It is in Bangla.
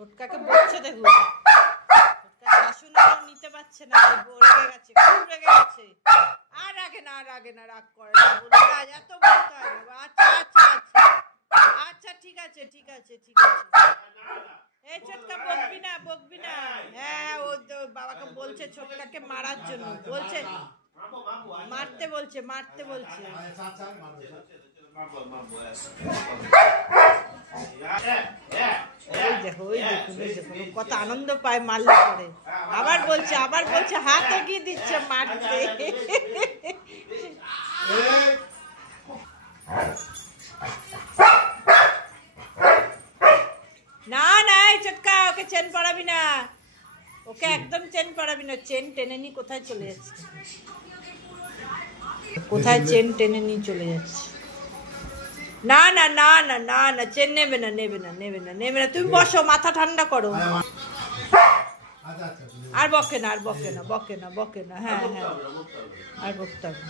ছোটকাকে বলছে দেখুন, শাশুড়িও নিতে পারছে না, রেগে গেছে, খুব রেগে গেছে। আর রাগে না, রাগ করে না, বলবে এত বলতে হয় না। আচ্ছা আচ্ছা আচ্ছা আচ্ছা, ঠিক আছে ঠিক আছে ঠিক আছে। এই ছোটকা বকবি না। হ্যাঁ, ও বাবাকে বলছে ছোটকাকে মারার জন্য, বলছে মারতে বলছে। ওই দেখুন কত আনন্দ পায় মারলে পরে। আবার বলছে হাত এগিয়ে দিচ্ছে মারতে। না এই চটকা, ওকে চেন পড়াবি না, ওকে একদম চেন পড়াবি না। চেন টেনে নি কোথায় চলে যাচ্ছে, চেন টেনে নিয়ে চলে যাচ্ছে। না চেন নেবে না। তুমি বসো, মাথা ঠান্ডা করো। আর বকে না। হ্যাঁ আর বকতে হবে।